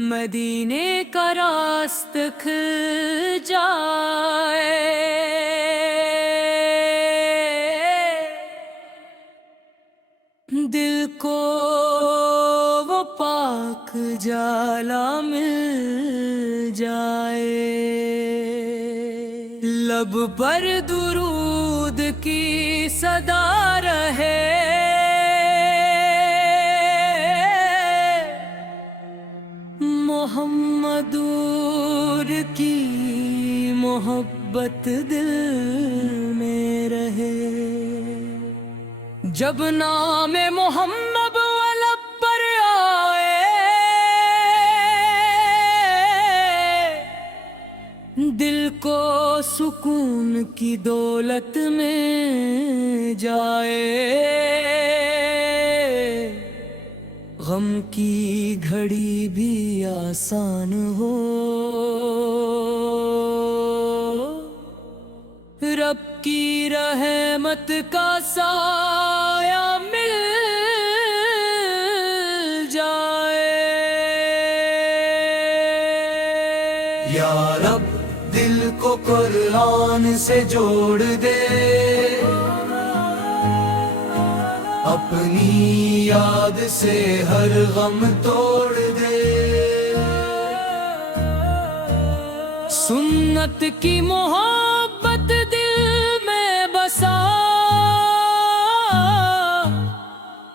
مدینے کا راست کھل جائے، دل کو وہ پاک جالا مل جائے، لب پر درود کی صدا رہے، محمدور کی محبت دل میں رہے، جب نام محمد لب پر آئے، دل کو سکون کی دولت میں جائے، غم کی گھڑی بھی آسان ہو، رب کی رحمت کا سایہ مل جائے۔ یا رب دل کو قرآن سے جوڑ دے، اپنی یاد سے ہر غم توڑ دے، سنت کی محبت دل میں بسا،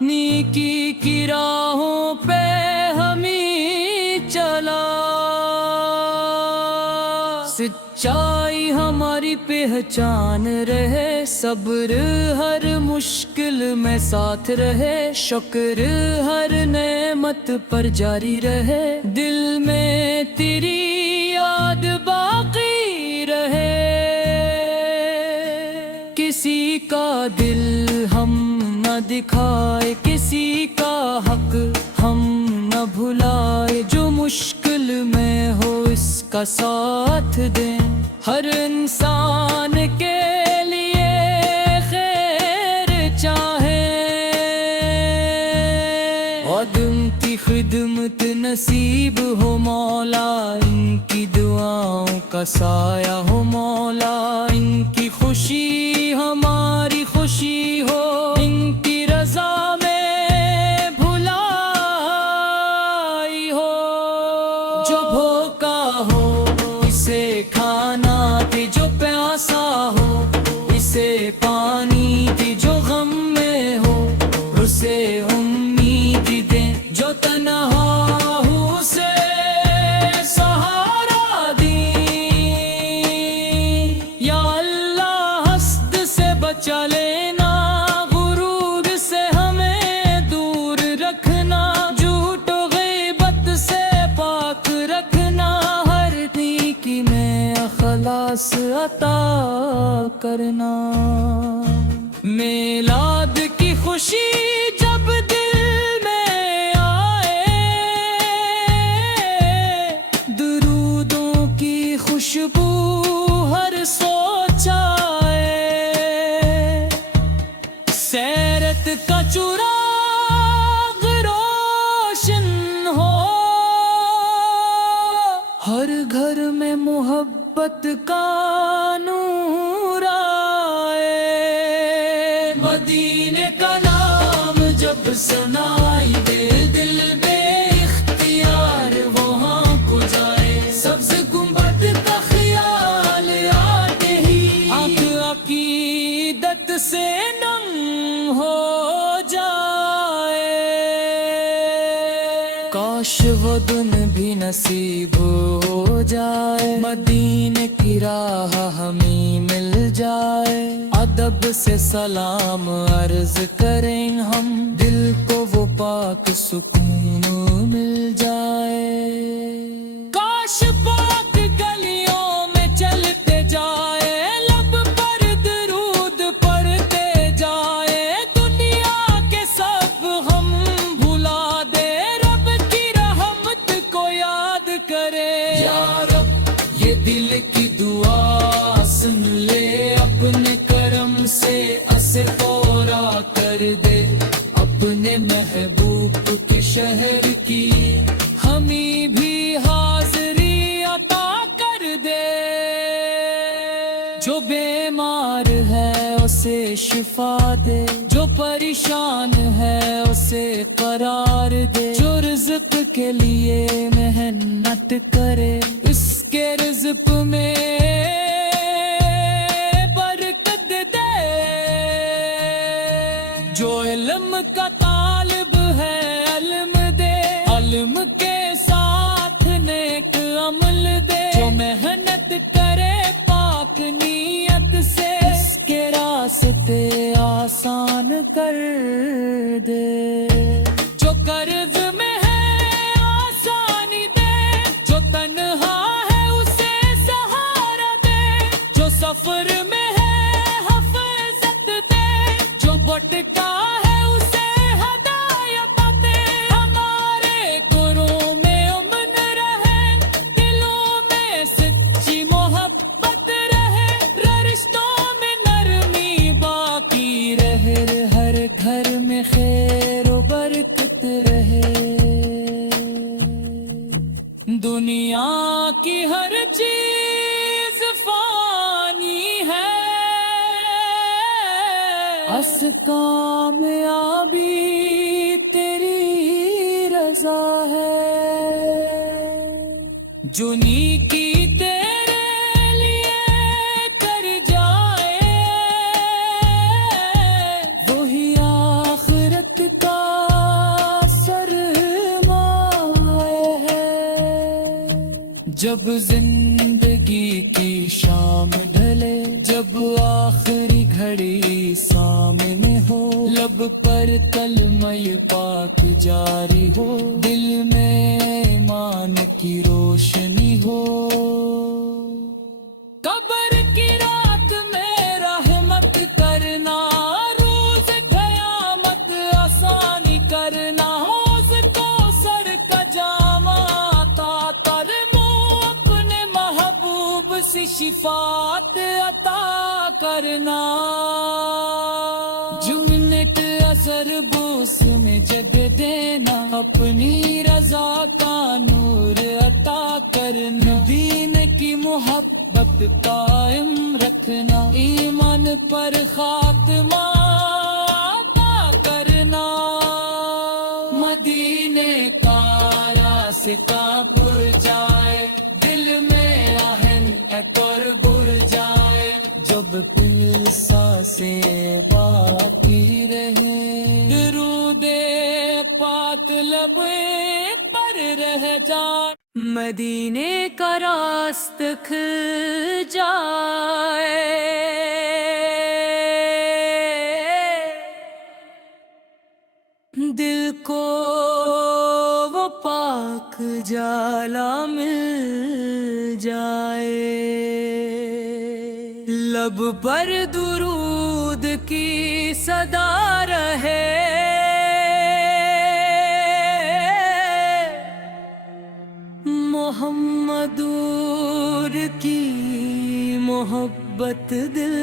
نیکی کی راہوں پہ ہمیں چلا، سچائی ہماری پہچان رہے، صبر ہر مشکل میں ساتھ رہے، شکر ہر نعمت پر جاری رہے، دل میں تیری یاد باقی رہے، کسی کا دل ہم نہ دکھائے، کسی کا حق ہم نہ بھلائے، جو مشکل میں ہو اس کا ساتھ دیں، ہر انسان کے لیے خیر چاہیں، عدم کی خدمت نصیب ہو مولا، ان کی دعاؤں کا سایہ ہو مولا، ان کی خوشی ہماری خوشی ہو، ان کی رضا میں بھلائی ہو، جو بھوکا ہو اسے کھانا دے، جو پیاسا ہو اسے پانی دے، جو غم میں ہو اسے امید دے، جو تنہا ہو اسے سہارا دیں، یا اللہ حسد سے بچا لینا، غرور سے ہمیں دور رکھنا، جھوٹ و غیبت سے پاک رکھنا، ہر نیکی میں اخلاص عطا کرنا، میلاد کی خوشی جب دل میں آئے، درودوں کی خوشبو ہر سوچائے، سیرت کا چراغ روشن ہو، ہر گھر میں محبت کا نور آئے، مدینے کا نام جب سنائی دے، دل میں اختیار وہاں کو جائے، سبز گنبد کا خیال آتے ہی آنکھ عقیدت سے نم ہو جائے، کاش وہ دن بھی نصیب ہو جائے، مدینے کی راہ ہمیں مل جائے، ادب سے سلام عرض کریں ہم، دل کو وہ پاک سکون مل جائے، کاش پاک گلیوں میں چلتے جائے، لب پر درود پڑھتے جائے، دنیا کے سب ہم بھلا دے، رب کی رحمت کو یاد کرے، یا رب یہ دل کی دعا سن لے، اپنے کرم سے اسے پورا کر دے، اپنے محبوب کے شہر کی ہمیں شفا دے، جو پریشان ہے اسے قرار دے، جو رزق کے لیے محنت کرے اس کے رزق میں برکت دے، جو علم کا طالب ہے علم دے، علم کے ساتھ نیک عمل دے، جو محنت کرے پاک نیت سے اس کے راستے آسان کر دے، جو قرض میں ہے آسانی دے، جو تنہا ہے اسے سہارا دے، جو سفر میں ہے حفاظت دے، جو بھٹکا ہے اسے ہدایت دے، ہمارے گھروں میں امن رہے، دلوں میں سچی محبت رہے، رشتوں میں نرمی باقی رہے، ہر گھر میں خیر و برکت رہے، دنیا کی ہر چیز فانی ہے، اس کامیابی تیری رضا ہے، جو نیکی تیرے لیے کر جائے وہی آخرت کا سرمایہ ہے، جب زندگی کی شام ڈھلے، جب آخری گھڑی سامنے ہو، لب پر کلمہ پاک جاری ہو، دل میں ایمان کی روشنی ہو، قبر کی رات میں رحمت کرنا، روز قیامت آسانی کرنا، حوض کوثر کا جام عطا کرنا، اپنے محبوب سے شفاعت عطا کرنا، جنت اثر بوس میں جگ دینا، اپنی رضا کا نور عطا کرنا، دین کی محبت قائم رکھنا، ایمان پر خاتمہ عطا کرنا، مدینے کا راستہ پر جائے، دل میں آہن اور گر جائے، جب دل سانسیں باقی رہے، درود پاک لب پر رہ جائے، مدینے کا راست کھل جائے، دل کو وہ پاک جالا مل جائے، لب پر درود کی صدا رہے، محمدور کی محبت دل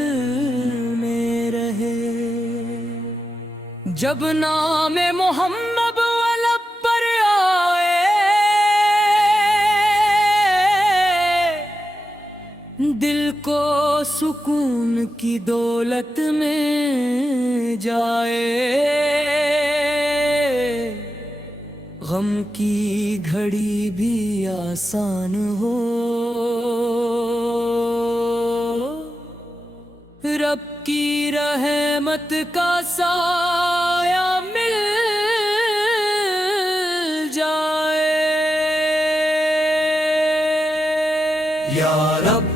میں رہے، جب نام محمد لب پر آئے، دل کو سکون کی دولت میں جائے، غم کی گھڑی بھی آسان ہو، رب کی رحمت کا سایہ مل جائے، یا رب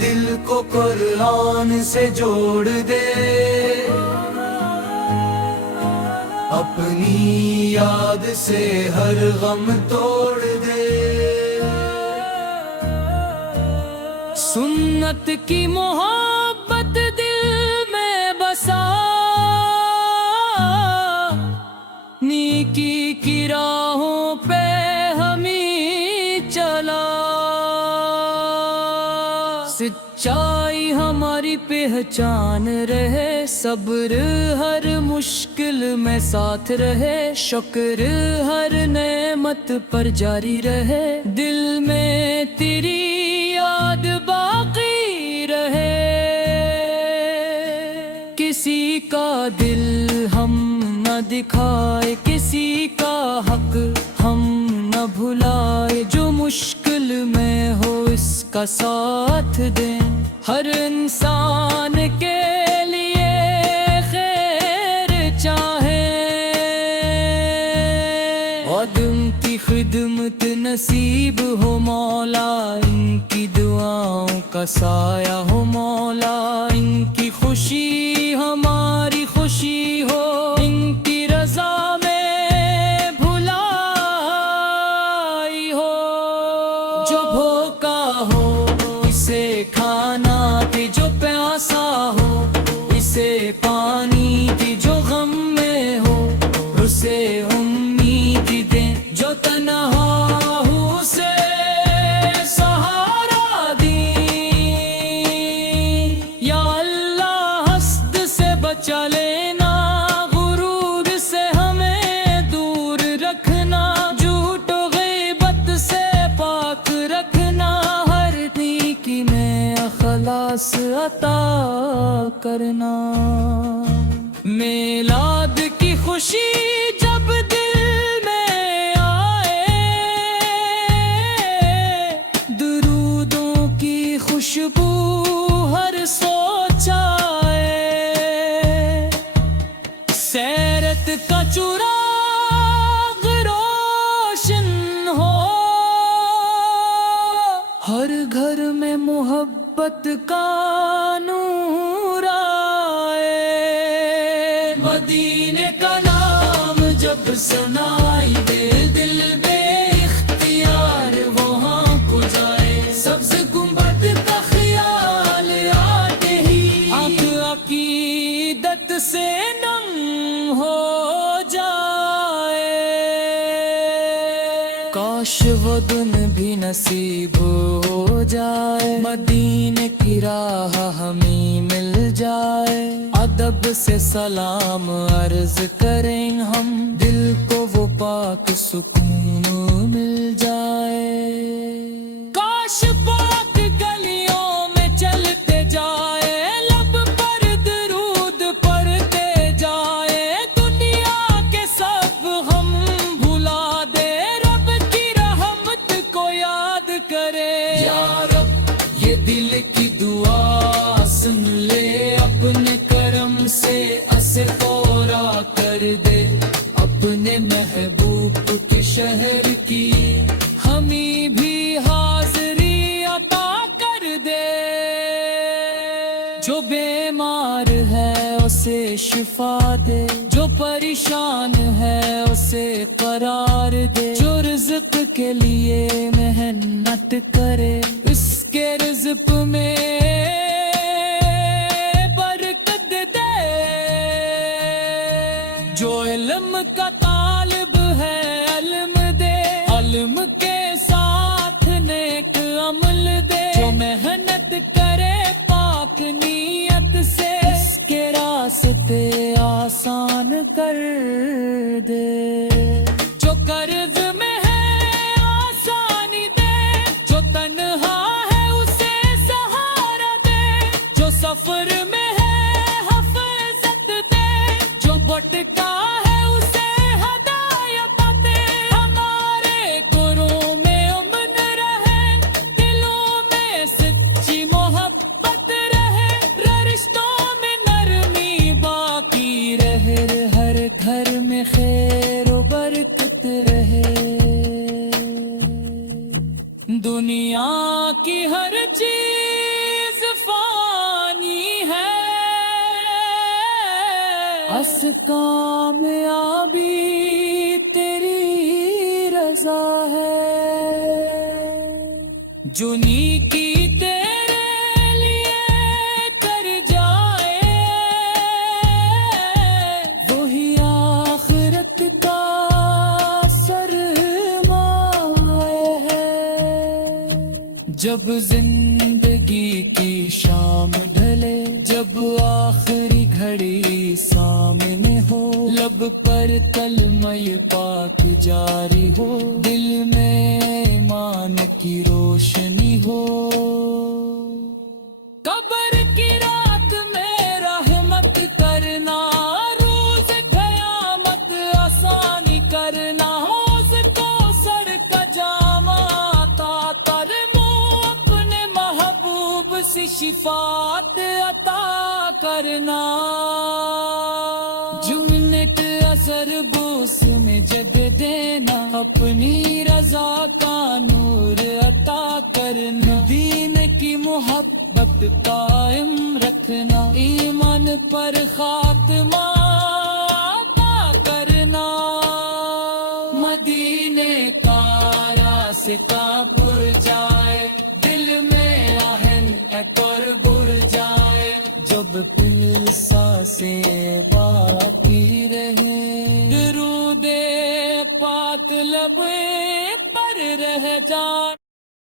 دل کو قرآن سے جوڑ دے، اپنی یاد سے ہر غم توڑ دے، سنت کی محبت دل میں بسا، نیکی کی راہوں پہ ہمیں چلا، سچائی ہماری پہچان رہے، صبر ہر مشکل میں ساتھ رہے، شکر ہر نعمت پر جاری رہے، دل میں تیری یاد باقی رہے، کسی کا دکھائے کسی کا حق ہم نہ بھلائے، جو مشکل میں ہو اس کا ساتھ دیں، ہر انسان کے لیے خیر چاہے، عدم کی خدمت نصیب ہو مولا، ان کی دعاؤں کا سایہ ہو مولا، ان کی خوشی ہماری خوشی ہو، ان کی رضا میں بھلائی ہو، جو بھوکا ہو اسے کھانا دے، جو پیاسا ہو اسے پانی دے، جو غم میں ہو اسے امید دیں، جو تنہا ہو اسے سہارا دیں، یا اللہ حسد سے بچا لینا، غرور سے ہمیں دور رکھنا، جھوٹ و غیبت سے پاک رکھنا، ہر نیکی میں اخلاص عطا کرنا، میلاد کی خوشی جب دل میں آئے، درودوں کی خوشبو ہر سوچائے، سیرت کا چراغ روشن ہو، ہر گھر میں محبت کا نور آئے، مدینے کا نام جب سنائی دے، دل میں اختیار وہاں کو جائے، سبز گنبد کا خیال آتے ہی آنکھ عقیدت سے نم ہو جائے، کاش وہ دن بھی نصیب ہو جائے، مدینے کی راہ ہمیں مل جائے، ادب سے سلام عرض کریں ہم، دل کو وہ پاک سکون مل جائے، کاش پاک گلیوں میں چلتے جائے، لب پر درود پڑھتے جائے، دنیا کے سب ہم بھلا دے، رب کی رحمت کو یاد کرے، یا رب یہ دل کی دعا سن لے، اپنے کرم سے اسے پورا کر دے، اپنے محبوب کے شہر کی ہمیں بھی حاضری عطا کر دے، جو بیمار ہے اسے شفا دے، جو پریشان ہے اسے قرار دے، جو رزق کے لیے محنت کرے اس کے رزق میں برکت دے، جو علم کا طالب ہے علم دے، علم کے ساتھ نیک عمل دے، جو محنت کرے پاک نیت سے اس کے راستے آسان کر دے، جو قرض میں ہے آسانی دے، جو تنہا ہے اسے سہارا دے، جو سفر میں ہے حفاظت دے، جو بھٹکا ہے اسے ہدایت دے، ہمارے گھروں میں امن رہے، دلوں میں سچی محبت رہے، رشتوں میں نرمی باقی رہے، ہر گھر میں خیر و برکت رہے، دنیا کی ہر چیز فانی ہے، اس کامیابی تیری رضا ہے، جو نیکی تیرے لیے کر جائے، وہی آخرت کا سرمایہ ہے، جب زندگی کی شام ڈھلے، جب آخری گھڑی سامنے ہو، لب پر کلمہ پاک جاری ہو، دل میں ایمان کی روشنی ہو، قبر کی رات میں رحمت کرنا، روز قیامت سی شفاعت عطا کرنا، جو منٹ اثر بوس میں جب دینا، اپنی رضا کا نور عطا کرنا، دین کی محبت قائم رکھنا، ایمان پر خاتمہ عطا کرنا، مدینے کا راستہ پر جائے، دل میں آہن ایک اور بر جائے، جب پل سانسیں باقی رہے، درود پاک لب پر رہ جائے۔